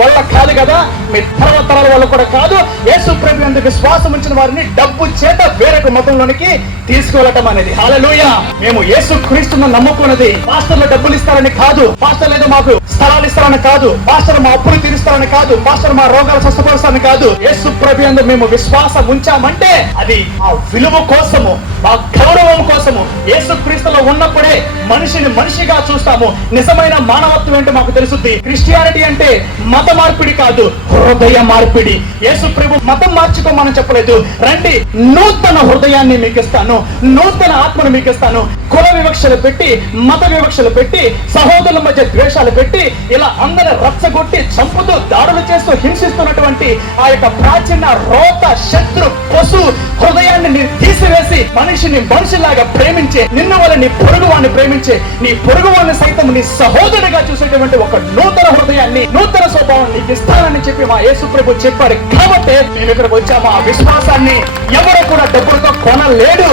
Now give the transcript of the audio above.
వల్ల కాదు కదా, మీ తరతరాల వల్ల కూడా కాదు. యేసు ప్రభు యందు విశ్వాసం ఉంచిన వారిని డబ్బు చేత వేరొక మతంలోనికి తీసుకువెళ్ళటం అనేది. హల్లెలూయా. మేము యేసు క్రీస్తును నమ్ముకున్నది పాస్టర్లు డబ్బులు ఇస్తారని కాదు, పాస్టర్ లేదు మాకు స్థలాలు ఇస్తారని కాదు, పాస్టర్ మా అప్పులు తీరుస్తారని కాదు, పాస్టర్ మా రోగాలు స్వస్థపరుస్తారని కాదు. యేసు ప్రభు యందు మేము విశ్వాసం ఉంచామంటే అది ఆ విలువ కోసము, ఆ గౌరవం కోసము. యేసు క్రీస్తులో ఉన్నప్పుడే మనిషిని మనిషిగా చూస్తాము. నిజమైన మానవత్వం ఏంటో మాకు తెలుసుద్ది. క్రిస్టియానిటీ అంటే మత మార్పిడి కాదు, హృదయ మార్పిడి. యేసు ప్రభు మతం మార్చుకోమని చెప్పలేదు. రండి, నూతన హృదయాన్ని మీకు ఇస్తాను, నూతన ఆత్మను మీకు ఇస్తాను. కుల వివక్షలు పెట్టి, మత వివక్షలు పెట్టి, సహోదరుల మధ్య ద్వేషాలు పెట్టి, ఇలా అందరూ రచ్చగొట్టి చంపుతూ దాడులు చేస్తూ హింసిస్తున్నటువంటి ఆ యొక్క ప్రాచీన రోత శత్రు పశు హృదయాన్ని తీసివేసి మనిషిని మనిషిలాగా ప్రేమించే, నిన్న వల్ల నీ పొరుగు వాడిని ప్రేమించే, నీ పొరుగు వాడిని సైతం నీ సహోదరుడిగా చూసేటువంటి ఒక నూతన హృదయాన్ని, నూతన స్వభావం నీకు ఇస్తానని చెప్పి మా యేసు ప్రభు చెప్పాడు. కాబట్టి మేము ఇక్కడికి వచ్చాము. ఆ విశ్వాసాన్ని ఎవరు కూడా డబ్బులతో కొనలేడు.